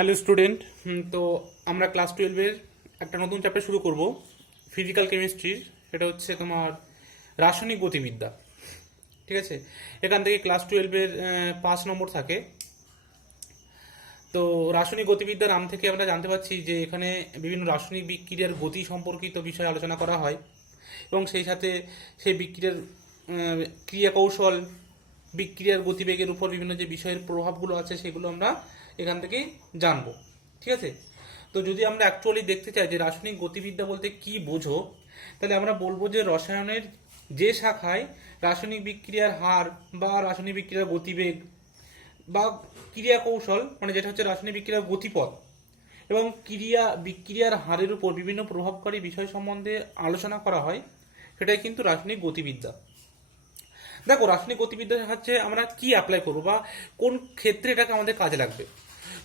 Hello student. তো আমরা class 12-এর একটা নতুন চ্যাপ্টার শুরু করব ফিজিক্যাল কেমিস্ট্রির। সেটা হচ্ছে তোমার রাসায়নিক গতিবিদ্যা। ঠিক আছে, এখান থেকে ক্লাস 12-এর 5 নম্বর থাকে। তো রাসায়নিক গতিবিদ্যার নাম থেকে আমরা জানতে পারছি যে এখানে বিভিন্ন রাসায়নিক বিক্রিয়ার গতি সম্পর্কিত বিষয়ে আলোচনা করা হয় এবং সেই সাথে সেই বিক্রিয়ার ক্রিয়া কৌশল, বিক্রিয়ার গতিবেগের উপর বিভিন্ন যে বিষয়ের প্রভাবগুলো আছে সেগুলো আমরা এখান থেকেই জানবো। ঠিক আছে, তো যদি আমরা অ্যাকচুয়ালি দেখতে চাই যে রাসায়নিক গতিবিদ্যা বলতে কি বোঝো, তাহলে আমরা বলবো যে রসায়নের যে শাখায় রাসায়নিক বিক্রিয়ার হার বা রাসায়নিক বিক্রিয়ার গতিবেগ বা ক্রিয়া কৌশল, মানে যেটা হচ্ছে রাসায়নিক বিক্রিয়ার গতিপথ এবং বিক্রিয়ার হারের উপর বিভিন্ন প্রভাবকারী বিষয় সম্বন্ধে আলোচনা করা হয়, সেটাই কিন্তু রাসায়নিক গতিবিদ্যা। দেখো, রাসায়নিক গতিবিদ্যার সাহায্যে আমরা কি অ্যাপ্লাই করবো বা কোন ক্ষেত্রে এটাকে আমাদের কাজে লাগবে।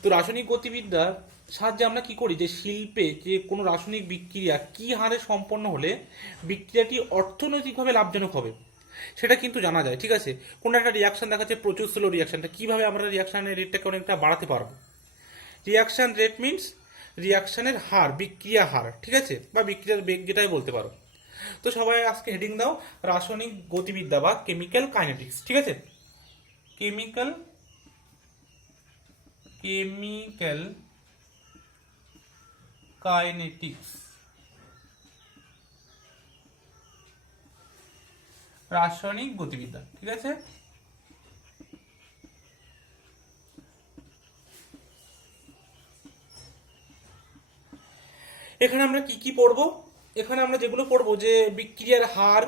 তো রাসায়নিক গতিবিদ্যার সাহায্যে আমরা কি করি, যে শিল্পে যে কোনো রাসায়নিক বিক্রিয়া কি হারে সম্পন্ন হলে বিক্রিয়াটি অর্থনৈতিকভাবে লাভজনক হবে সেটা কিন্তু জানা যায়। ঠিক আছে, কোনো একটা রিয়াকশন দেখাচ্ছে প্রচুর স্লো রিয়াকশনটা, কিভাবে আমরা রিয়াকশনের রেটটাকে অনেকটা বাড়াতে পারবো। রিয়াকশন রেট মিনস রিয়াকশনের হার, বিক্রিয়া হার। ঠিক আছে, বা বিক্রিয়ার বেগ যেটাই বলতে পারো। তো সবাই আজকে হেডিং দাও রাসায়নিক গতিবিদ্যা বা কেমিক্যাল কাইনেটিক্স। ঠিক আছে, কেমিক্যাল কেমিক্যাল কাইনেটিক্স, রাসায়নিক গতিবিদ্যা। ঠিক আছে, এখানে আমরা কি কি পড়বো? এখানে আমরা যেগুলো পড়বো যে বিক্রিয়ার হার,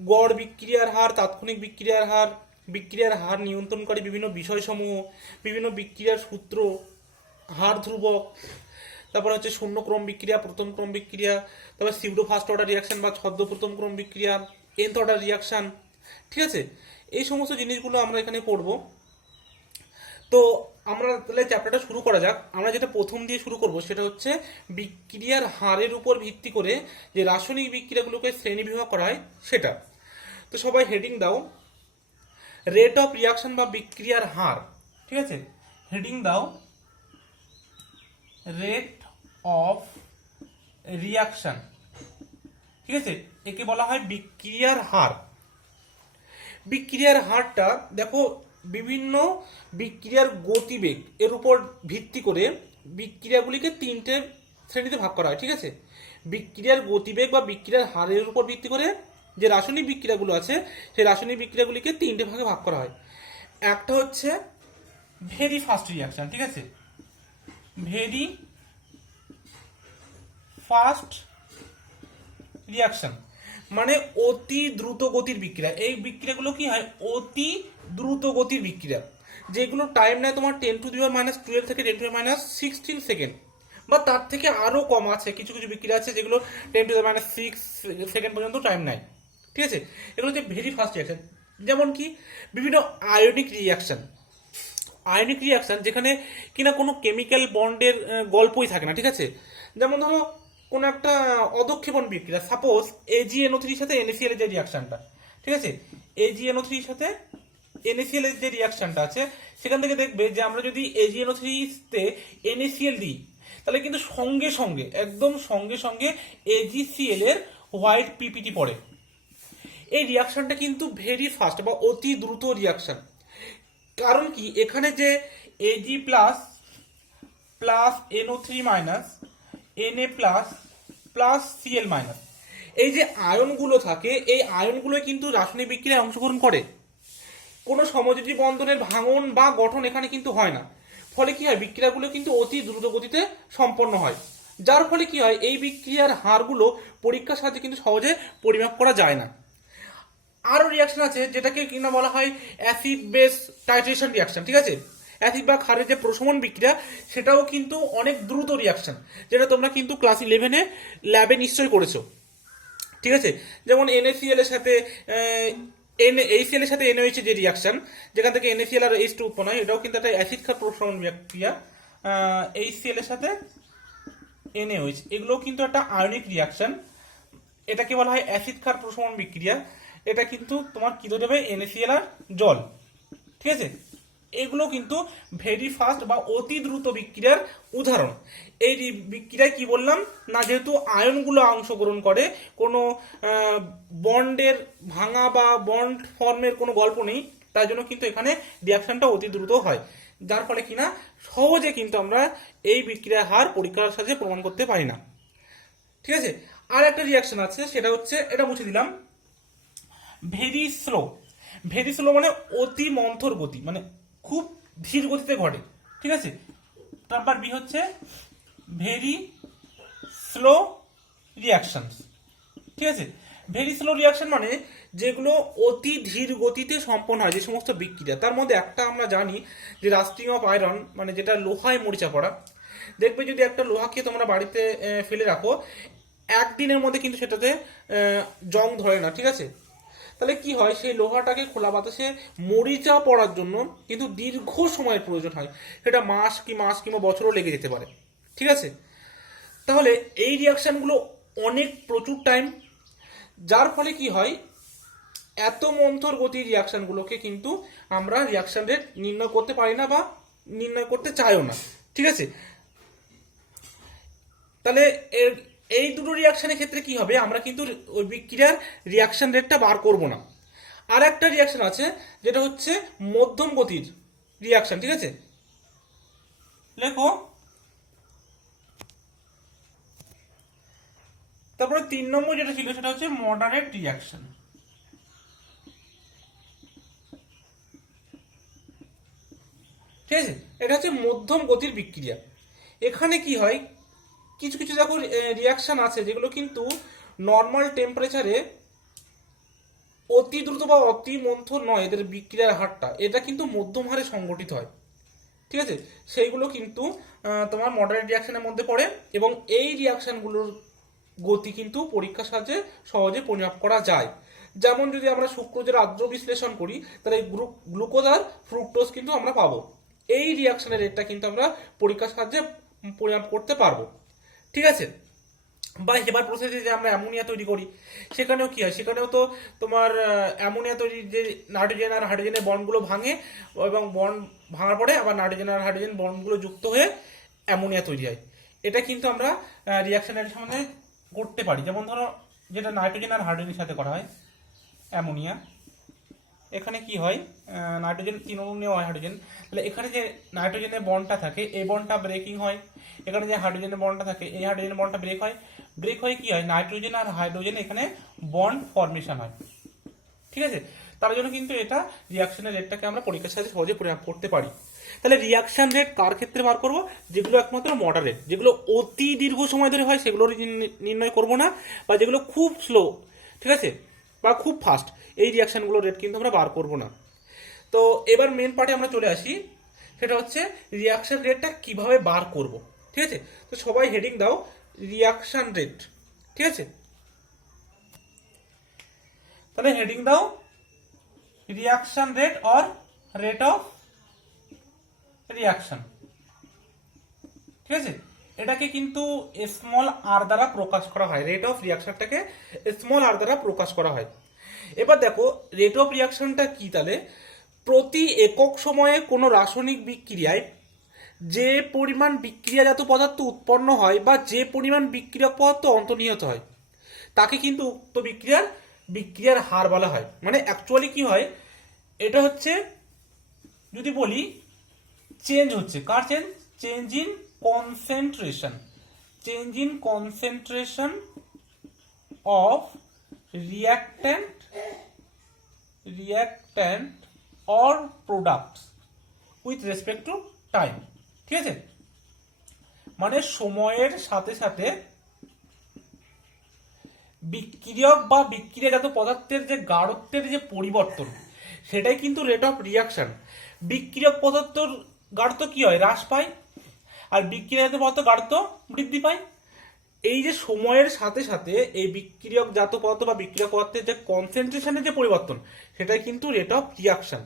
গড় বিক্রিয়ার হার, তাৎক্ষণিক বিক্রিয়ার হার, বিক্রিয়ার হার নিয়ন্ত্রণকারী বিভিন্ন বিষয়সমূহ, বিভিন্ন বিক্রিয়ার সূত্র, হার ধ্রুবক, তারপর হচ্ছে শূন্য ক্রম বিক্রিয়া, প্রথম ক্রম বিক্রিয়া, তারপর সিউডো ফার্স্ট অর্ডার রিয়াকশন বা ছদ্ম প্রথম ক্রম বিক্রিয়া, nth অর্ডার রিয়াকশন। ঠিক আছে, এই সমস্ত জিনিসগুলো আমরা এখানে পড়বো। তো আমরা তাহলে চ্যাপ্টারটা শুরু করা যাক। আমরা যেটা প্রথম দিয়ে শুরু করব সেটা হচ্ছে বিক্রিয়ার হারের উপর ভিত্তি করে যে রাসায়নিক বিক্রিয়াগুলোকে শ্রেণীবিভাগ করা হয় সেটা। তো সবাই হেডিং দাও রেট অফ রিয়াকশন বা বিক্রিয়ার হার। ঠিক আছে, হেডিং দাও রেট অফ রিয়াকশন। ঠিক আছে, একে বলা হয় বিক্রিয়ার হার। বিক্রিয়ার হারটা দেখো বিভিন্ন বিক্রিয়ার গতিবেগ এর উপর ভিত্তি করে বিক্রিয়াগুলিকে তিনটে শ্রেণীতে ভাগ করা হয়। ঠিক আছে, বিক্রিয়ার গতিবেগ বা বিক্রিয়ার হারের উপর ভিত্তি করে যে রাসায়নিক বিক্রিয়াগুলো আছে সেই রাসায়নিক বিক্রিয়াগুলিকে তিনটে ভাগে ভাগ করা হয়। একটা হচ্ছে ভেরি ফাস্ট রিয়াকশন। ঠিক আছে, ভেরি ফাস্ট রিয়াকশন মানে অতি দ্রুত গতির বিক্রিয়া। এই বিক্রিয়াগুলো কি হয়, অতি দ্রুত গতির বিক্রিয়া, যেগুলো টাইম নেয় তোমার 10⁻⁻12 থেকে 10⁻16 সেকেন্ড বা তার থেকে আরো কম আছে। কিছু কিছু বিক্রিয়া আছে যেগুলো 10⁻6 সেকেন্ড পর্যন্ত টাইম নেয়। ঠিক আছে, এগুলো হচ্ছে ভেরি ফাস্ট রিয়াকশন। যেমন কি বিভিন্ন আয়নিক রিয়াকশন, আয়নিক রিয়াকশন যেখানে কিনা কোনো কেমিক্যাল বন্ডের গল্পই থাকে না। ঠিক আছে, যেমন ধরো কোন একটা অদক্ষেপণ বিক্রিয়া, সাপোজ AgNO3 সাথে NaCl এর যে রিয়াকশনটা। ঠিক আছে, AgNO3 সাথে NaCl এর যে রিয়াকশনটা আছে সেখান থেকে দেখবে যে আমরা যদি AgNO3 তে NaCl দিই তাহলে কিন্তু সঙ্গে সঙ্গে একদম সঙ্গে সঙ্গে AgCl এর হোয়াইট পিপিটি পড়ে। এই রিয়াকশনটা কিন্তু ভেরি ফাস্ট বা অতি দ্রুত রিয়াকশন। কারণ কি, এখানে যে Ag plus plus NO3 minus Na plus plus Cl minus, এই যে আয়নগুলো থাকে এই আয়নগুলো কিন্তু রাসায়নিক বিক্রিয়ায় অংশগ্রহণ করে। কোনো সমযোজী বন্ধনের ভাঙন বা গঠন এখানে কিন্তু হয় না। ফলে কি হয়, বিক্রিয়াগুলো কিন্তু অতি দ্রুত গতিতে সম্পন্ন হয়। যার ফলে কি হয়, এই বিক্রিয়ার হারগুলো পরীক্ষার সাহায্যে কিন্তু সহজে পরিমাপ করা যায় না। আরো রিয়াকশন আছে যেটাকে কিনা বলা হয় অ্যাসিড বেস টাইট্রেশন রিয়াকশন। ঠিক আছে, অ্যাসিড বা ক্ষারের যে প্রশমন বিক্রিয়া সেটাও কিন্তু অনেক দ্রুত রিয়াকশন, যেটা তোমরা কিন্তু ক্লাস 11-এ ল্যাবে নিশ্চয়ই করেছো। ঠিক আছে, যেমন NaCl এর সাথে HCl এর সাথে NaOH যে রিয়াকশন, যেখান থেকে NaCl আর H2 উৎপন্ন হয়, এটাও কিন্তু একটা অ্যাসিড ক্ষার প্রশমন বিক্রিয়া। HCl এর সাথে NaOH এগুলোও কিন্তু একটা আয়নিক রিয়াকশন, এটাকে বলা হয় অ্যাসিড ক্ষার প্রশমন বিক্রিয়া। এটা কিন্তু তোমার কি তৈরি হবে, NaCl আর জল। ঠিক আছে, এগুলো কিন্তু ভেরি ফাস্ট বা অতি দ্রুত বিক্রিয়ার উদাহরণ। এই বিক্রিয়ায় কি বললাম না, যেহেতু আয়নগুলো অংশগ্রহণ করে, কোনো বন্ডের ভাঙা বা বন্ড ফর্মের কোনো গল্প নেই, তাই জন্য কিন্তু এখানে রিয়াকশনটা অতি দ্রুত হয়, যার ফলে কিনা সহজে কিন্তু আমরা এই বিক্রিয়ার হার পরীক্ষার সাহায্যে প্রমাণ করতে পারি না। ঠিক আছে, আর একটা রিয়াকশন আছে, সেটা হচ্ছে, এটা মুছে দিলাম, ভেরি স্লো। ভেরি স্লো মানে অতি মন্থর গতি, মানে খুব ধীর গতিতে ঘটে। ঠিক আছে, নাম্বার বি হচ্ছে ভেরি স্লো রিয়াকশন। ঠিক আছে, ভেরি স্লো রিয়াকশন মানে যেগুলো অতি ধীর গতিতে সম্পন্ন হয়, যে সমস্ত বিক্রিয়া, তার মধ্যে একটা আমরা জানি যে রাস্টিং অফ আয়রন, মানে যেটা লোহায় মরিচা পড়া। দেখবে যদি একটা লোহাকে তোমরা বাড়িতে ফেলে রাখো, একদিনের মধ্যে কিন্তু সেটাতে জং ধরে না। ঠিক আছে, তাহলে কি হয়, সেই লোহাটাকে খোলা বাতাসে মরিচা পড়ার জন্য কিন্তু দীর্ঘ সময়ের প্রয়োজন হয়, সেটা মাস কিংবা বছরও লেগে যেতে পারে। ঠিক আছে, তাহলে এই রিয়াকশনগুলো অনেক প্রচুর টাইম, যার ফলে কি হয়, এত মন্থর গতির রিয়াকশনগুলোকে কিন্তু আমরা রিয়াকশন রেট নির্ণয় করতে পারি না বা নির্ণয় করতে চাইও না। ঠিক আছে, তাহলে এই দুটো রিয়াকশনের ক্ষেত্রে কি হবে, আমরা কিন্তু ওই বিক্রিয়ার রিয়াকশন রেটটা বার করব না। আর একটা রিয়াকশন আছে যেটা হচ্ছে মধ্যম গতির রিয়াকশন। ঠিক আছে, লেখো। তারপরে 3 নম্বর যেটা ছিল সেটা হচ্ছে মডারেট রিয়াকশন। ঠিক আছে, এটা হচ্ছে মধ্যম গতির বিক্রিয়া। এখানে কি হয়, কিছু কিছু দেখো রিয়াকশন আছে যেগুলো কিন্তু নর্মাল টেম্পারেচারে অতি দ্রুত বা অতি মন্থর নয়, এদের বিক্রিয়ার হারটা এটা কিন্তু মধ্যম হারে সংগঠিত হয়। ঠিক আছে, সেইগুলো কিন্তু তোমার মডারেট রিয়াকশনের মধ্যে পড়ে, এবং এই রিয়াকশনগুলোর গতি কিন্তু পরীক্ষার সাহায্যে সহজে পরিমাপ করা যায়। যেমন যদি আমরা সুক্রোজের আর্দ্র বিশ্লেষণ করি, তাহলে গ্লুকোজ আর ফ্রুক্টোজ কিন্তু আমরা পাবো। এই রিয়াকশনের রেটটা কিন্তু আমরা পরীক্ষার সাহায্যে পরিমাপ করতে পারবো। ঠিক আছে, বা হেবার প্রসেসে যে আমরা অ্যামোনিয়া তৈরি করি, সেখানেও কি হয়, সেখানেও তো তোমার অ্যামোনিয়া তৈরির যে নাইট্রোজেন আর হাইড্রোজেনের বন্ডগুলো ভাঙে, এবং বন্ড ভাঙার পরে আবার নাইট্রোজেন আর হাইড্রোজেন বন্ডগুলো যুক্ত হয়ে অ্যামোনিয়া তৈরি হয়। এটা কিন্তু আমরা রিয়াকশনের সামনে করতে পারি। যেমন ধরো, যেটা নাইট্রোজেন আর হাইড্রোজেনের সাথে করা হয় অ্যামোনিয়া, এখানে কি হয়, নাইট্রোজেন 3 অণু নেওয়া হয় হাইড্রোজেন, তাহলে এখানে যে নাইট্রোজেনের বন্ডটা থাকে এই বন্ডটা ব্রেকিং হয়, এখানে যে হাইড্রোজেনের বন্ডটা থাকে এই হাইড্রোজেনের বন্ডটা ব্রেক হয়ে কি হয়, নাইট্রোজেন আর হাইড্রোজেন এখানে বন্ড ফর্মেশন হয়। ঠিক আছে, তার জন্য কিন্তু এটা রিয়াকশনের রেটটাকে আমরা পরীক্ষার সাথে সহজে পরিমাপ করতে পারি। তাহলে রিয়াকশন রেট কার ক্ষেত্রে বার করব, যেগুলো একমাত্র মডারেট, যেগুলো অতি দীর্ঘ সময় ধরে হয় সেগুলো নির্ণয় করব না, বা যেগুলো খুব স্লো, ঠিক আছে, বা খুব ফাস্ট, এই রিয়াকশনগুলোর রেট কিন্তু আমরা বার করব না। তো এবার মেন পার্টে আমরা চলে আসি, সেটা হচ্ছে রিয়াকশন রেটটা কিভাবে বার করব। ঠিক আছে, তো সবাই হেডিং দাও রিয়াকশন রেট। ঠিক আছে, তাহলে হেডিং দাও reaction rate or rate of reaction. ঠিক আছে, এটাকে কিন্তু স্মল আর দ্বারা প্রকাশ করা হয়, রেট অফ রিয়াকশনটাকে স্মল আর দ্বারা প্রকাশ করা হয়। এবার দেখো রেট অফ রিয়াকশনটা কি, তাহলে প্রতি একক সময়ে কোনো রাসায়নিক বিক্রিয়ায় যে পরিমাণ বিক্রিয়াজাত পদার্থ উৎপন্ন হয় বা যে পরিমাণ বিক্রিয়ক পদার্থ অন্তর্নিহিত হয় তাকে কিন্তু উক্ত বিক্রিয়ার হার বলা হয়। মানে অ্যাকচুয়ালি কি হয়, এটা হচ্ছে যদি বলি চেঞ্জ হচ্ছে, কার change, change in concentration, change in concentration of reactant or products with respect to time. ঠিক আছে, মানে সময়ের সাথে সাথে বিক্রিয়ক বা বিক্রিয়াজাত পদার্থের যে গাঢ়ত্বের যে পরিবর্তন, সেটাই কিন্তু রেট অফ রিয়াকশন। বিক্রিয়ক পদার্থর গাঢ়ত্ব কি হয়, হ্রাস পায়, আর বিক্রিয়াজাত পদার্থ গাঢ়ত্ব বৃদ্ধি পায়। এই যে সময়ের সাথে সাথে এই বিক্রিয়কজাত পদার্থ বা বিক্রিয়ক পদার্থের যে কনসেন্ট্রেশনের যে পরিবর্তন, সেটাই কিন্তু রেট অফ রিয়াকশন।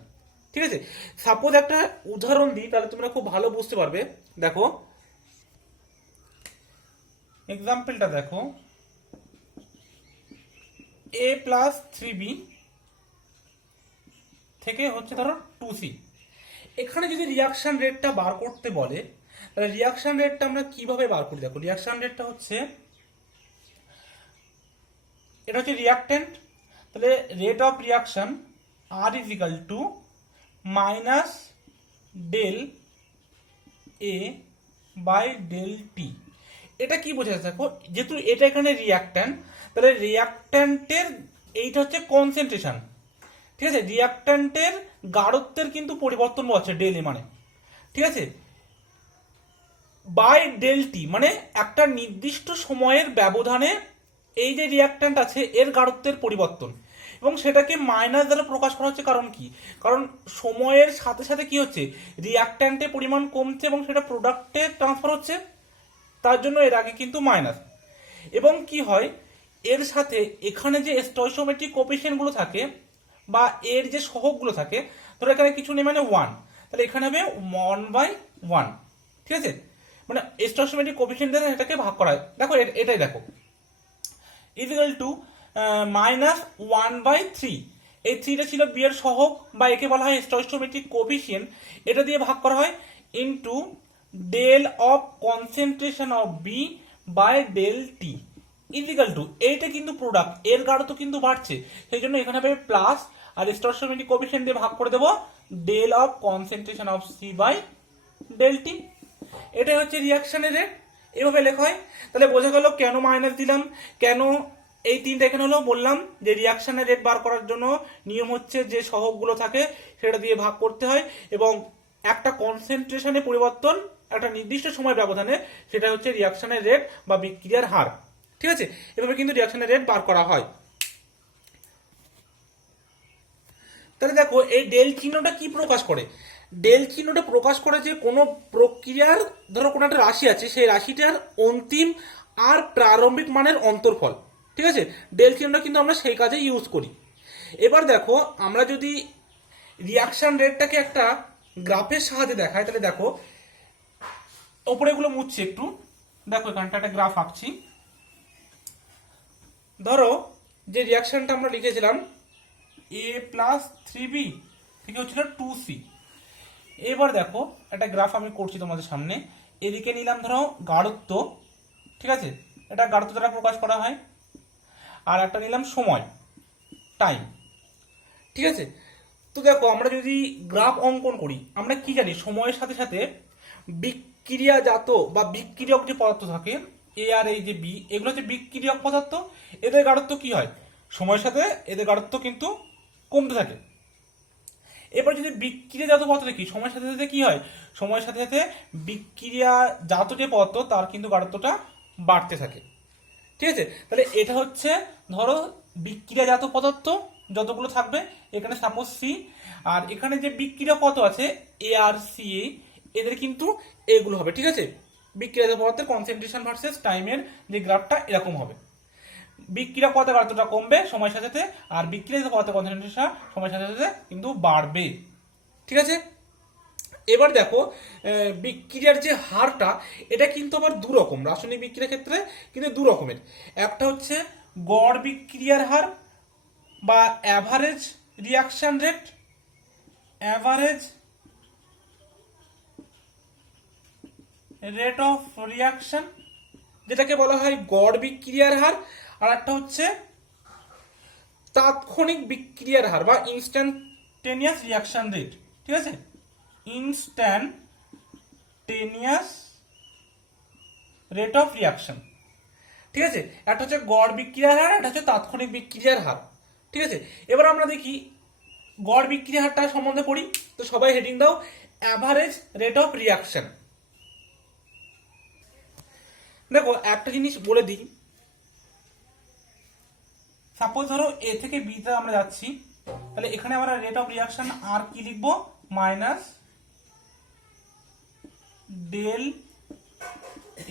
ঠিক আছে, সাপোজ একটা উদাহরণ দিই, তাহলে তোমরা খুব ভালো বুঝতে পারবে। দেখো এক্সাম্পলটা দেখো, a প্লাস 3b থেকে হচ্ছে ধরো 2c, এখানে যদি রিয়াকশন রেটটা বার করতে বলে তাহলে রিয়াকশন রেটটা আমরা কিভাবে বার করি? দেখো রিয়াকশন রেটটা হচ্ছে, এটা হচ্ছে রিয়াক্ট্যান্ট, তাহলে rate of reaction R is equal to minus del A by del T. এটা কি বোঝাচ্ছে দেখো, যেহেতু এটা এখানে রিয়াক্ট্যান্ট, তাহলে রিয়াক্ট্যান্টের এইটা হচ্ছে কনসেন্ট্রেশন, ঠিক আছে, রিয়াক্ট্যান্টের গাঢ়ত্বের কিন্তু পরিবর্তন হচ্ছে ডেল এ মানে, ঠিক আছে, বাই ডেল টি মানে একটা নির্দিষ্ট সময়ের ব্যবধানে এই যে রিয়াক্ট্যান্ট আছে এর গাঢ়ত্বের পরিবর্তন, এবং সেটাকে মাইনাস দ্বারা প্রকাশ করা হচ্ছে। কারণ কি? কারণ সময়ের সাথে সাথে কি হচ্ছে, রিয়াক্ট্যান্টের পরিমাণ কমছে এবং সেটা প্রোডাক্টে ট্রান্সফার হচ্ছে, তার জন্য এর আগে কিন্তু মাইনাস। এবং কি হয়, এর সাথে এখানে যে স্টয়কিওমেট্রিক কোএফিসিয়েন্ট গুলো থাকে বা এর যে সহগগুলো থাকে, ধরো এখানে কিছু নেই মানে 1, তাহলে এখানে হবে 1/1, ঠিক আছে, মানে স্টয়কিওমেট্রিক কোএফিসিয়েন্ট দ্বারা এটাকে ভাগ করা হয়। দেখো এটাই দেখো ইকুয়াল টু -1/3, এই 3টা ছিল বি এর সহগ বা একে বলা হয় স্টয়কিওমেট্রিক কোএফিসিয়েন্ট, এটা দিয়ে ভাগ করা হয় into del of concentration of B by del T equal to, এইটা কিন্তু প্রোডাক্ট, এর গাঢ়ত্ব কিন্তু বাড়ছে, সেই জন্য এখানে হবে প্লাস, আর স্টয়কিওমেট্রিক কোএফিসিয়েন্ট দিয়ে ভাগ করে দেবো del of concentration of C by del T. এটাই হচ্ছে রিয়াকশনের রেট, এভাবে লেখা হয়। তাহলে বোঝা গেল কেন মাইনাস দিলাম, কেন এই তিনটা এখানে হলো। বললাম যে রিয়াকশনের রেট বার করার জন্য নিয়ম হচ্ছে যে সহগগুলো থাকে সেটা দিয়ে ভাগ করতে হয়, এবং একটা কনসেন্ট্রেশনের পরিবর্তন একটা নির্দিষ্ট সময় ব্যবধানে, সেটা হচ্ছে রিয়াকশনের রেট বা বিক্রিয়ার হার, ঠিক আছে, এভাবে কিন্তু রিয়াকশনের রেট বার করা হয়। তাহলে দেখো এই ডেল চিহ্নটা কি প্রকাশ করে? ডেল চিহ্নটা প্রকাশ করে যে কোনো প্রক্রিয়ার, ধরো কোনো একটা রাশি আছে, সেই রাশিটার অন্তিম আর প্রারম্ভিক মানের অন্তরফল, ঠিক আছে, ডেল চিহ্নটা কিন্তু আমরা সেই কাজে ইউজ করি। এবার দেখো আমরা যদি রিয়াকশন রেটটাকে একটা গ্রাফের সাহায্যে দেখাই, তাহলে দেখো ওপরে এগুলো মুছছি একটু, দেখো এখানটা একটা গ্রাফ আঁকছি। ধরো যে রিয়াকশনটা আমরা লিখেছিলাম a+3b থেকে হচ্ছিল 2c। এবার দেখো একটা গ্রাফ আমি করছি তোমাদের সামনে, এদিকে নিলাম ধরো গাঢ়ত্ব, ঠিক আছে, এটা গাঢ়ত্ব দ্বারা প্রকাশ করা হয়, আর একটা নিলাম সময়, টাইম, ঠিক আছে। তো দেখো আমরা যদি গ্রাফ অঙ্কন করি, আমরা কি জানি সময়ের সাথে সাথে বিক্রিয়াজাত বা বিক্রিয়ক যে পদার্থ থাকে এ আর এই যে বি, এগুলো হচ্ছে বিক্রিয়ক পদার্থ, এদের গাঢ়ত্ব কি হয়, সময়ের সাথে এদের গাঢ়ত্ব কিন্তু কমতে থাকে। এবার যদি বিক্রিয়াজাত পদার্থ দেখি, সময়ের সাথে সাথে কি হয়, সময়ের সাথে সাথে বিক্রিয়াজাত যে পদার্থ তার কিন্তু গাঢ়ত্বটা বাড়তে থাকে, ঠিক আছে। তাহলে এটা হচ্ছে ধরো বিক্রিয়াজাত পদার্থ যতগুলো থাকবে, এখানে সাপোজ সি, আর এখানে যে বিক্রিয়া কত আছে এ আর সি, এদের কিন্তু এগুলো হবে, ঠিক আছে, বিক্রিয়াজাত পদার্থের কনসেন্ট্রেশন ভার্সেস টাইমের যে গ্রাফটা এরকম হবে। বিক্রিয়া কত গাঢ়ত্বটা কমবে সময়ের সাথে সাথে, আর বিক্রিয়াজাত পদার্থের কনসেন্ট্রেশন সময়ের সাথে সাথে কিন্তু বাড়বে, ঠিক আছে। এবার দেখো বিক্রিয়ার যে হারটা, এটা কিন্তু আবার দু রকম, রাসায়নিক বিক্রিয়ার ক্ষেত্রে কিন্তু দু রকমের। একটা হচ্ছে গড় বিক্রিয়ার হার বা average reaction rate, average rate of reaction, যেটাকে বলা হয় গড় বিক্রিয়ার হার, আর একটা হচ্ছে তাৎক্ষণিক বিক্রিয়ার হার বা ইনস্ট্যান্টেনিয়াস রিয়াকশন রেট, ঠিক আছে, ইনস্ট্যান্টেনিয়াস রেট অফ রিয়াকশন, ঠিক আছে। একটা হচ্ছে গড় বিক্রিয়ার হার, একটা হচ্ছে তাৎক্ষণিক বিক্রিয়ার হার, ঠিক আছে। এবার আমরা দেখি গড় বিক্রিয়ার হারটা সম্বন্ধে পড়ি, তো সবাই হেডিং দাও অ্যাভারেজ রেট অফ রিয়াকশন। দেখো একটা জিনিস বলে দিই, সাপোজ ধরো এ থেকে বিতে আমরা যাচ্ছি, তাহলে এখানে আমরা রেট অফ রিয়াকশন আর কি লিখবো, minus del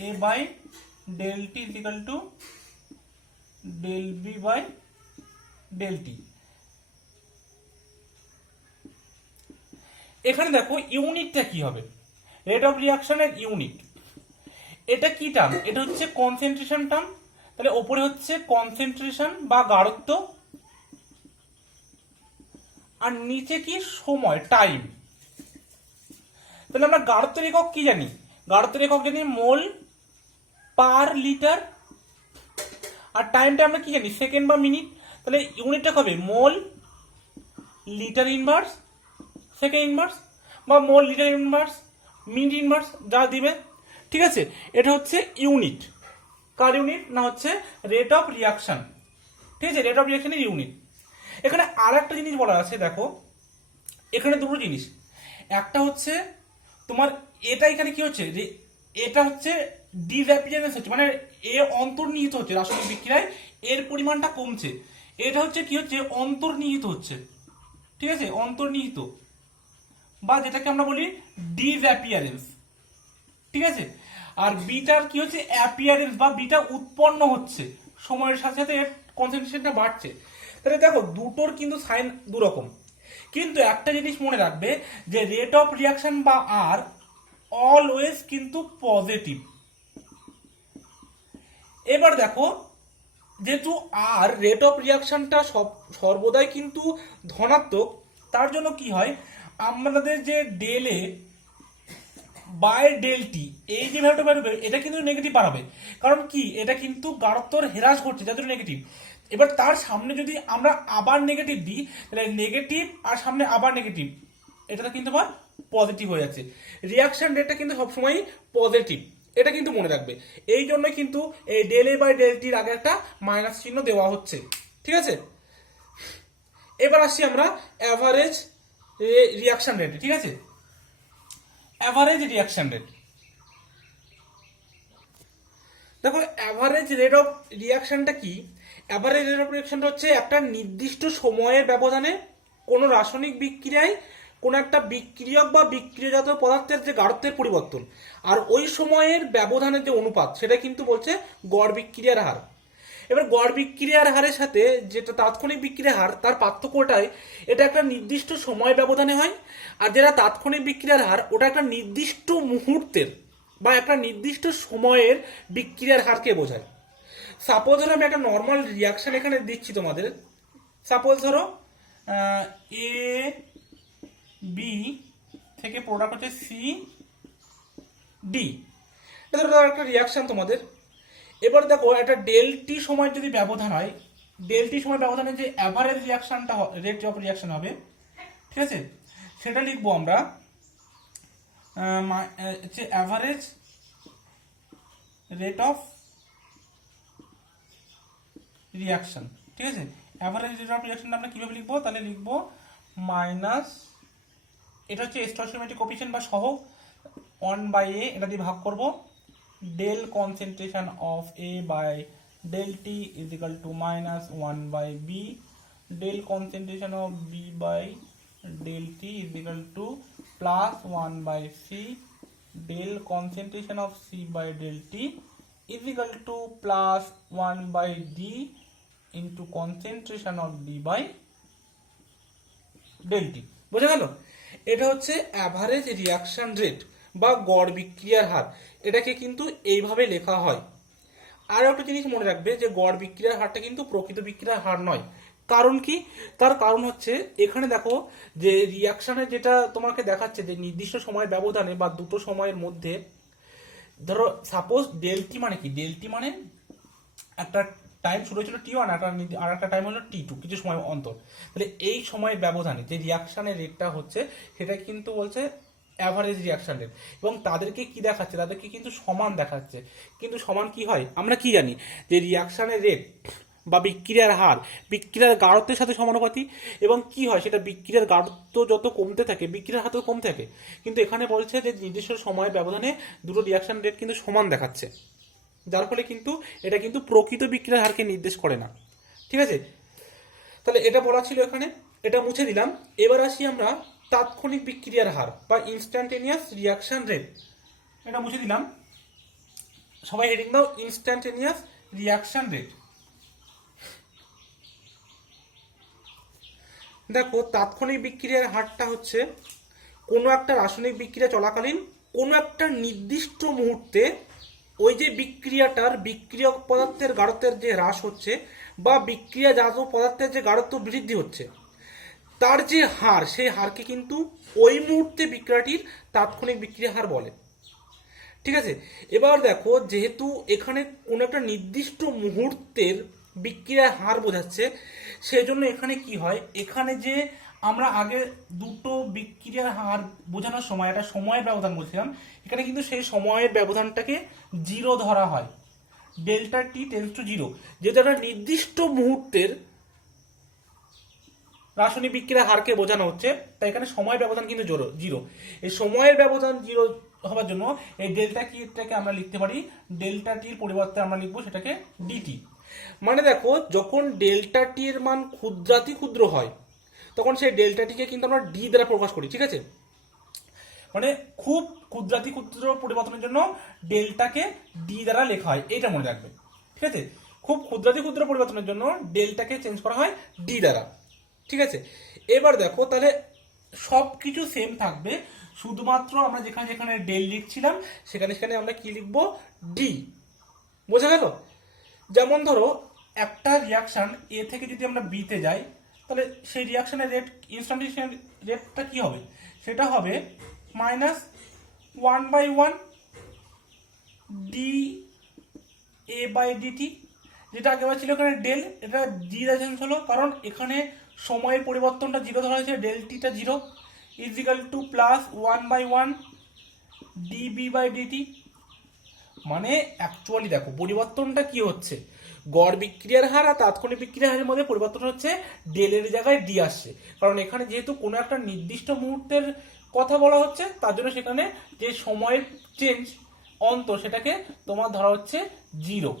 A by del T equal to del B by del T. এখানে দেখো ইউনিটটা কি হবে, রেট অফ রিয়াকশনের ইউনিট, এটা কি টার্ম, এটা হচ্ছে কনসেন্ট্রেশন টার্ম, তাহলে ওপরে হচ্ছে কনসেন্ট্রেশন বা গাঢ়ত্ব, আর নিচে কি সময়, টাইম, তাহলে আমরা গাঢ়ত্বের একক কি জানি? গাঢ়ত্বের একক জানি মোল পার লিটার, আর টাইমটা আমরা কি জানি? সেকেন্ড বা মিনিট। তাহলে ইউনিটটা হবে mole litre inverse second inverse, বা mole litre inverse minute inverse, যা দিবে। ঠিক আছে, এটা হচ্ছে ইউনিট। কার ইউনিট? না হচ্ছে রেট অফ রিয়াকশন। ঠিক আছে, রেট অফ রিয়াকশনের ইউনিট। এখানে আর একটা জিনিস বলা আছে, দেখো এখানে দুটো জিনিস। একটা হচ্ছে তোমার এটা এখানে কি হচ্ছে, যে এটা হচ্ছে ডিসঅ্যাপিয়ারেন্স হচ্ছে, মানে এ অন্তর্নিহিত হচ্ছে রাসায়নিক বিক্রিয়ায়, এর পরিমাণটা কমছে। এটা হচ্ছে কি হচ্ছে, অন্তর্নিহিত হচ্ছে। ঠিক আছে, অন্তর্নিহিত, বা যেটাকে আমরা বলি ডিসঅ্যাপিয়ারেন্স। ঠিক আছে, আর বিটার কি হচ্ছে, অ্যাপিয়ারেন্স, বা বিটা উৎপন্ন হচ্ছে সময়ের সাথে সাথে, এর কনসেন্ট্রেশনটা বাড়ছে। তাহলে দেখো দুটোর কিন্তু সাইন দুরকম, কিন্তু একটা জিনিস মনে রাখবে যে রেট অফ রিয়াকশন বা আর অলওয়েজ কিন্তু পজিটিভ। এবার দেখো যেহেতু আর রেট অফ রিয়াকশনটা সর্বদাই কিন্তু ধনাত্মক, তার জন্য কি হয়, আমাদের যে del A by del T, এই যে ভ্যালুটা বেরোবে এটা কিন্তু নেগেটিভ বাড়াবে। কারণ কি, এটা কিন্তু গাঢ়ত্বর হ্রাস ঘটছে, যার জন্য নেগেটিভ। এবার তার সামনে যদি আমরা আবার নেগেটিভ দিই, তাহলে নেগেটিভ আর সামনে আবার নেগেটিভ, এটা কিন্তু আবার পজিটিভ হয়ে যাচ্ছে। রিয়াকশন রেটটা কিন্তু সবসময় পজিটিভ, এটা কিন্তু মনে রাখবে। এই জন্যই কিন্তু এই ডেল এ বাই ডেল টির আগে একটা মাইনাস চিহ্ন দেওয়া হচ্ছে। ঠিক আছে, এবার আসছি আমরা অ্যাভারেজ রিয়াকশন রেট। ঠিক আছে, অ্যাভারেজ রিয়াকশন রেট, দেখো অ্যাভারেজ রেট অফ রিয়াকশনটা কি? অ্যাভারেজ রেট অফ রিয়াকশনটা হচ্ছে একটা নির্দিষ্ট সময়ের ব্যবধানে কোনো রাসায়নিক বিক্রিয়ায় কোনো একটা বিক্রিয়ক বা বিক্রিয়াজাত পদার্থের যে গাঢ়ত্বের পরিবর্তন, আর ওই সময়ের ব্যবধানের যে অনুপাত, সেটা কিন্তু বলছে গড় বিক্রিয়ার হার। এবার গড় বিক্রিয়ার হারের সাথে যেটা তাৎক্ষণিক বিক্রিয়ার হার, তার পার্থক্যটাই এটা একটা নির্দিষ্ট সময় ব্যবধানে হয়, আর যেটা তাৎক্ষণিক বিক্রিয়ার হার ওটা একটা নির্দিষ্ট মুহূর্তের বা একটা নির্দিষ্ট সময়ের বিক্রিয়ার হারকে বোঝায়। সাপোজ ধরো আমি একটা নর্মাল রিয়াকশন এখানে দিচ্ছি তোমাদের। সাপোজ ধরো এ বি থেকে প্রোডাক্ট হচ্ছে সি ডি, এটা ধরো একটা রিয়াকশন তোমাদের। এবার দেখো একটা ডেল টি সময় যদি ব্যবধান হয়, ডেল টি সময় ব্যবধানে যে অ্যাভারেজ রিয়াকশনটা রেট অফ রিয়াকশন হবে, ঠিক আছে, সেটা লিখবো আমরা হচ্ছে অ্যাভারেজ রেট অফ রিয়াকশন। ঠিক আছে, অ্যাভারেজ রেট অফ রিয়াকশনটা আমরা কিভাবে লিখবো? তাহলে লিখবো মাইনাস, এটা হচ্ছে স্টয়কিওমেট্রিক কোএফিসিয়েন্ট বা সহগ, 1/a, এটা দিয়ে ভাগ করব, del concentration of A by del T is equal to minus 1/b, del concentration of B by del T is equal to plus 1/c, del concentration of C by del T is equal to plus 1/d into concentration of D by del T। বোঝা গেল? এটা হচ্ছে average reaction rate বা গড় বিক্রিয়ার হার, এটাকে কিন্তু এইভাবে লেখা হয়। আর একটা জিনিস মনে রাখবে যে গড় বিক্রিয়ার হারটা কিন্তু প্রকৃত বিক্রিয়ার হার নয়। কারণ কি? তার কারণ হচ্ছে এখানে দেখো যে রিয়াকশনে যেটা তোমাকে দেখাচ্ছে যে নির্দিষ্ট সময় ব্যবধানে বা দুটো সময়ের মধ্যে, ধরো সাপোজ ডেলটি মানে কি, ডেলটি মানে একটা টাইম শুরু হয়েছিল T1, আর একটা টাইম হলো T2, কিছু সময় অন্তর। তাহলে এই সময়ের ব্যবধানে যে রিয়াকশনের রেটটা হচ্ছে সেটা কিন্তু বলছে অ্যাভারেজ রিয়াকশন রেট, এবং তাদেরকে কি দেখাচ্ছে, তাদেরকে কিন্তু সমান দেখাচ্ছে। কিন্তু সমান কি হয় আমরা কি জানি, যে রিয়াকশনের রেট বা বিক্রিয়ার হার বিক্রিয়ার গাঢ়ত্বের সাথে সমানুপাতি, এবং কি হয় সেটা বিক্রিয়ার গাঢ়ত্ব যত কমতে থাকে বিক্রিয়ার হার তত কমতে থাকে। কিন্তু এখানে বলছে যে নির্দিষ্ট সময়ের ব্যবধানে দুটো রিয়াকশন রেট কিন্তু সমান দেখাচ্ছে, যার ফলে কিন্তু এটা কিন্তু প্রকৃত বিক্রিয়ার হারকে নির্দেশ করে না। ঠিক আছে, তাহলে এটা বলা ছিল এখানে, এটা মুছে দিলাম। এবার আসি আমরা তাৎক্ষণিক বিক্রিয়ার হার বা ইনস্ট্যান্টেনিয়াস রিয়াকশন রেট, এটা মুছে দিলাম। সবাই হেডিং দাও ইনস্ট্যান্টেনিয়াস রিয়াকশন রেট। দেখো তাৎক্ষণিক বিক্রিয়ার হারটা হচ্ছে কোনো একটা রাসায়নিক বিক্রিয়া চলাকালীন কোনো একটা নির্দিষ্ট মুহূর্তে ওই যে বিক্রিয়াটার বিক্রিয়ক পদার্থের গাঢ়ত্বের যে হ্রাস হচ্ছে বা বিক্রিয়াজাত পদার্থের যে গাঢ়ত্ব বৃদ্ধি হচ্ছে, তার যে হার, সেই হারকে কিন্তু ওই মুহূর্তে বিক্রিয়াটির তাৎক্ষণিক বিক্রিয়া হার বলে। ঠিক আছে, এবার দেখো যেহেতু এখানে কোনো একটা নির্দিষ্ট মুহূর্তের বিক্রিয়ার হার বোঝাচ্ছে, সেই জন্য এখানে কি হয়, এখানে যে আমরা আগে দুটো বিক্রিয়ার হার বোঝানোর সময় একটা সময়ের ব্যবধান বলছিলাম, এখানে কিন্তু সেই সময়ের ব্যবধানটাকে জিরো ধরা হয়, delta T tends to zero. যেহেতু একটা নির্দিষ্ট মুহূর্তের রাসায়নিক বিক্রিয়ার হারকে বোঝানো হচ্ছে, তাই এখানে সময়ের ব্যবধান কিন্তু জিরো। এই সময়ের ব্যবধান জিরো হওয়ার জন্য এই ডেল্টা টিটাকে আমরা লিখতে পারি, ডেল্টা টির পরিবর্তে আমরা লিখবো সেটাকে ডিটি। মানে দেখো যখন ডেল্টা টি এর মান ক্ষুদ্রাতি ক্ষুদ্র হয়, তখন সেই ডেল্টা টিকে কিন্তু আমরা ডি দ্বারা প্রকাশ করি। ঠিক আছে, মানে খুব ক্ষুদ্রাতি ক্ষুদ্র পরিবর্তনের জন্য ডেল্টাকে ডি দ্বারা লেখা হয়, এইটা মনে রাখবে। ঠিক আছে, খুব ক্ষুদ্রাতি ক্ষুদ্র পরিবর্তনের জন্য ডেল্টাকে চেঞ্জ করা হয় ডি দ্বারা। ঠিক আছে, এবার দেখো তাহলে সব কিছু সেম থাকবে, শুধুমাত্র আমরা যেখানে যেখানে ডেল লিখছিলাম সেখানে সেখানে আমরা কি লিখবো, ডি। বোঝা গেল? যেমন ধরো একটা রিয়াকশন এ থেকে যদি আমরা বিতে যাই, তাহলে সেই রিয়াকশনের রেট, ইনস্ট্যান্টেনিয়াস রেটটা কি হবে, সেটা হবে -1/1 ডি এ বাই ডিটি, যেটা আগেবার ছিল এখানে ডেল, এটা ডি চেঞ্জ হলো কারণ এখানে সময়ের পরিবর্তনটা জিরো ধরা হয়েছে, del theta zero, equal to +1/1 D B by. D actually দেখো পরিবর্তনটা কি হচ্ছে, গড় বিক্রিয়ার হার আর তাৎক্ষণিক বিক্রিয়ার হারের মধ্যে পরিবর্তন হচ্ছে, ডেলের জায়গায় ডি আসছে, কারণ এখানে যেহেতু কোনো একটা নির্দিষ্ট মুহূর্তের কথা বলা হচ্ছে, তার জন্য সেখানে যে সময়ের চেঞ্জ অন্তর সেটাকে তোমার ধরা হচ্ছে জিরো।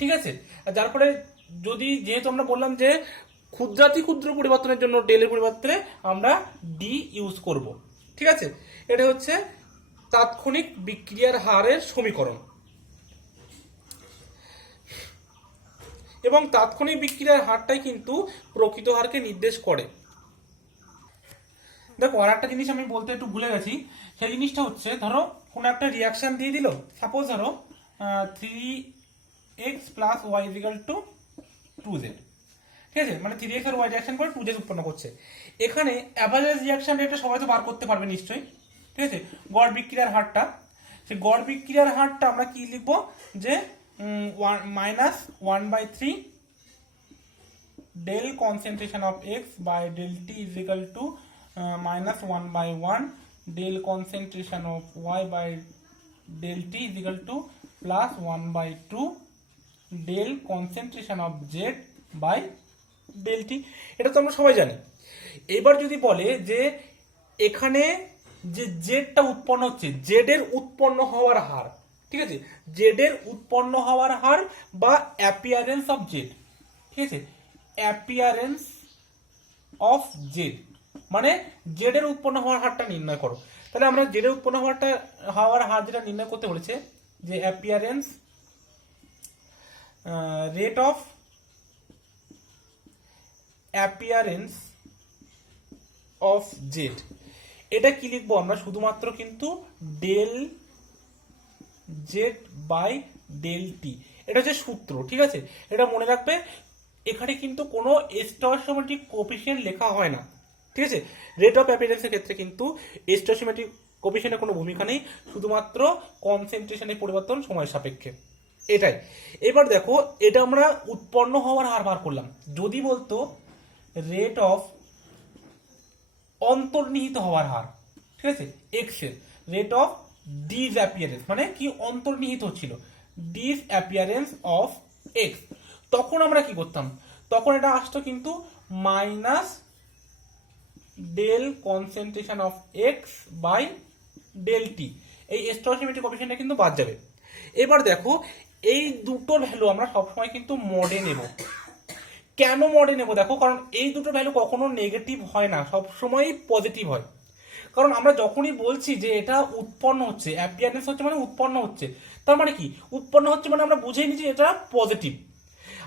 ঠিক আছে, যার ফলে যদি যেহেতু আমরা বললাম যে ক্ষুদ্রাতি ক্ষুদ্র পরিবর্তনের জন্য ডেলের পরিবর্তে আমরা ডি ইউজ করব। ঠিক আছে, এটা হচ্ছে তাৎক্ষণিক বিক্রিয়ার হারের সমীকরণ। এবং তাৎক্ষণিক বিক্রিয়ার হারটাই কিন্তু প্রকৃত হারকে নির্দেশ করে। দেখো আর একটা জিনিস আমি বলতে একটু ভুলে গেছি, সেই জিনিসটা হচ্ছে ধরো কোনো একটা রিয়াকশন দিয়ে দিল, সাপোজ ধরো 3x + y = 2z। ঠিক আছে, মানে 3x আর y রিয়াকশন করে 2z উৎপন্ন করছে। এখানে অ্যাভারেজ রিয়াকশন রেটটা সবাই তো বার করতে পারবে নিশ্চয়ই। ঠিক আছে, গড় বিক্রিয়ার হারটা, সেই গড় বিক্রিয়ার হারটা আমরা কি লিখবো, যে -1/3 del concentration of x by del t = -1/1 del concentration of y by del t = +1/2 del concentration of z by del t। এটা তো আমরা সবাই জানি। এবার যদি বলে যে এখানে যে জেডটা উৎপন্ন হচ্ছে, জেড এর উৎপন্ন হওয়ার হার, ঠিক আছে, জেড এর উৎপন্ন হওয়ার হার বা অ্যাপিয়ারেন্স অফ জেড। ঠিক আছে, অ্যাপিয়ারেন্স অফ জেড মানে জেড এর উৎপন্ন হওয়ার হারটা নির্ণয় করো। তাহলে আমরা জেড এর উৎপন্ন হওয়ার হার যেটা নির্ণয় করতে বলেছে, যে appearance rate of appearance of Z, এটা কি লিখবো আমরা, শুধুমাত্র কিন্তু del Z by del T, এটা হচ্ছে সূত্র। ঠিক আছে, এটা মনে রাখবে, এখানে কিন্তু কোনো স্টয়কিওমেট্রিক কোএফিসিয়েন্ট লেখা হয় না। ঠিক আছে, রেট অফ অ্যাপিয়ারেন্সের ক্ষেত্রে কিন্তু স্টয়কিওমেট্রিক কোএফিসিয়েন্টের কোনো ভূমিকা নেই, শুধুমাত্র কনসেন্ট্রেশনের পরিবর্তন সময়ের সাপেক্ষে, এটাই। এবার দেখো এটা আমরা উৎপন্ন হওয়ার হার বার করলাম, যদি বলতো রেট অফ অন্তর্নিহিত হওয়ার হার, ঠিক আছে, এক্স এর রেট অফ ডিসঅ্যাপিয়ারেন্স মানে কি অন্তর্নিহিত হচ্ছিল, ডিসঅ্যাপিয়ারেন্স অফ এক্স, তখন আমরা কি করতাম, তখন এটা আসতো কিন্তু minus del concentration of X by del T, এই স্টয়কিওমেট্রিক কোএফিসিয়েন্টটা কিন্তু বাদ যাবে। এবার দেখো এই দুটোর ভ্যালু আমরা সবসময় কিন্তু মডে নেব। কেন মডে নেব, দেখো কারণ এই দুটো ভ্যালু কখনো নেগেটিভ হয় না, সবসময় পজিটিভ হয়। কারণ আমরা যখনই বলছি যে এটা উৎপন্ন হচ্ছে, অ্যাপিয়ারেন্স হচ্ছে মানে উৎপন্ন হচ্ছে, তার মানে কি উৎপন্ন হচ্ছে মানে আমরা বুঝেই নিচ্ছি এটা পজিটিভ।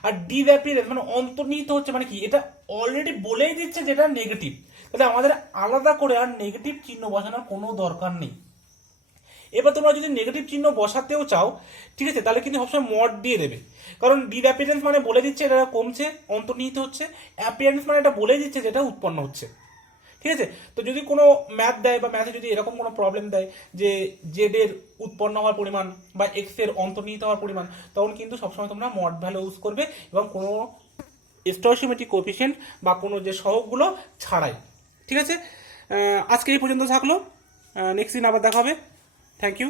আর ডিসঅ্যাপিয়ারেন্স মানে অন্তর্নিহিত হচ্ছে মানে কি, এটা অলরেডি বলেই দিচ্ছে যে এটা নেগেটিভ, তাহলে আমাদের আলাদা করে আর নেগেটিভ চিহ্ন বসানোর কোনো দরকার নেই। এবার তোমরা যদি নেগেটিভ চিহ্ন বসাতেও চাও, ঠিক আছে, তাহলে কিন্তু সবসময় মড দিয়ে দেবে, কারণ ডিঅ্যাপিয়ারেন্স মানে বলে দিচ্ছে এটা কমছে, অন্তর্নিহিত হচ্ছে, অ্যাপিয়ারেন্স মানে এটা বলে দিচ্ছে যেটা উৎপন্ন হচ্ছে। ঠিক আছে, তো যদি কোনো ম্যাথ দেয় বা ম্যাথে যদি এরকম কোনো প্রবলেম দেয় যে জেড এর উৎপন্ন হওয়ার পরিমাণ বা এক্স এর অন্তর্নিহিত হওয়ার পরিমাণ, তখন কিন্তু সবসময় তোমরা মড ভ্যালু ইউজ করবে এবং কোনো স্টয়কিওমেট্রিক কোএফিসিয়েন্ট বা কোনো যে সহগগুলো ছাড়াই। ঠিক আছে, আজকে এই পর্যন্ত থাকলো, নেক্সট দিন আবার দেখা হবে। Thank you.